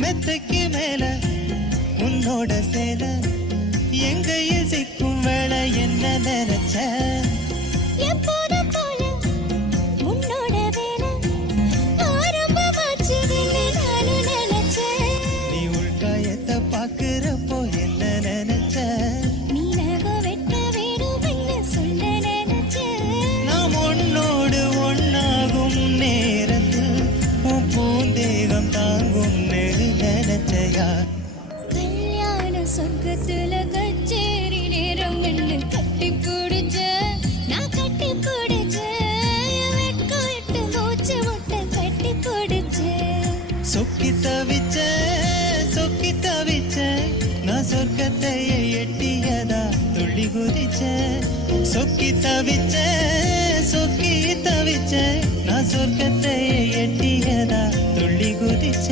மெத்தைக்கு மேல உன்னோட சேல எங்கையில் சிக்கும் வேலை என்ன நினைச்ச எப்போதும் போல உன்னோட வேலை ஆரம்பமாச்சுதுன்னு நானும் நினைச்சேன். நீ உள்காயத்தை பாக்குறப்போ என்ன நினைச்ச நீ நகம் வெட்ட வேணும்னு சொல்ல நினைச்சேன். நாம் உன்னோடு ஒன்னாகும் நேரத்தில் உன் பூந்தேகம் தாங்கும் நினைச்சையா கல்யாண சொர்க்கத்துல கச்சேரி நேரம் என்ன கட்டி பிடிச்ச நான் கட்டி பிடிச்ச வெட்கம் விட்டு மூச்சு முட்டை கட்டி பிடிச்ச சொக்கி தவிச்ச நான் சொர்க்கத்தை எட்டியதா துள்ளி குதிச்ச சொக்கி தவிச்ச நான் சொர்க்கத்தை எட்டியதா துள்ளி குதிச்ச